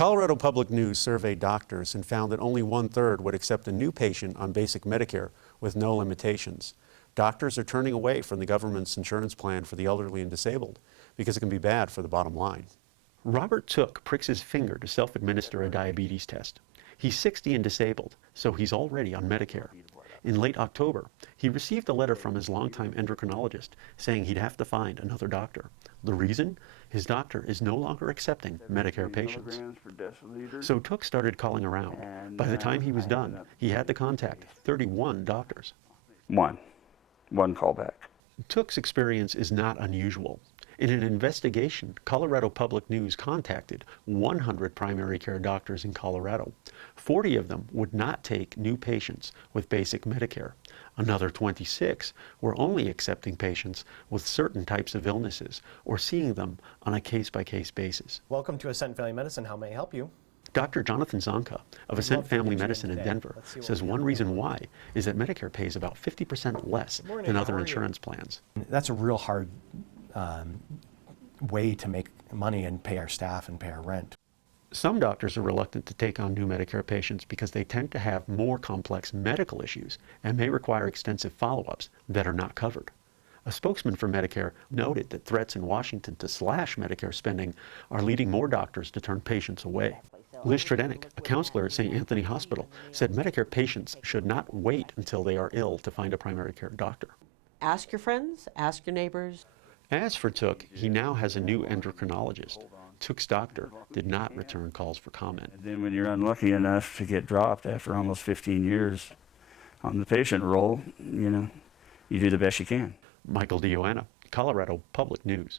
Colorado Public News surveyed doctors and found that only 1/3 would accept a new patient on basic Medicare with no limitations. Doctors are turning away from the government's insurance plan for the elderly and disabled because it can be bad for the bottom line. Robert Took pricks his finger to self-administer a diabetes test. He's 60 and disabled, so he's already on Medicare. In late October, he received a letter from his longtime endocrinologist saying he'd have to find another doctor. The reason? His doctor is no longer accepting Medicare patients. So Took started calling around. By the time he was done, he had to contact 31 doctors. One call back. Took's experience is not unusual. In an investigation, Colorado Public News contacted 100 primary care doctors in Colorado. 40 of them would not take new patients with basic Medicare. Another 26 were only accepting patients with certain types of illnesses or seeing them on a case-by-case basis. Welcome to Ascent Family Medicine. How may I help you? Dr. Jonathan Zonka of Ascent Family Medicine in Denver says one reason why is that Medicare pays about 50% less than other insurance plans. That's a real hard way to make money and pay our staff and pay our rent. Some doctors are reluctant to take on new Medicare patients because they tend to have more complex medical issues and may require extensive follow-ups that are not covered. A spokesman for Medicare noted that threats in Washington to slash Medicare spending are leading more doctors to turn patients away. Liz Tredenick, a counselor at St. Anthony Hospital, said Medicare patients should not wait until they are ill to find a primary care doctor. Ask your friends, ask your neighbors. As for Took, he now has a new endocrinologist. Took's doctor did not return calls for comment. And then when you're unlucky enough to get dropped after almost 15 years on the patient roll, you do the best you can. Michael DiOanna, Colorado Public News.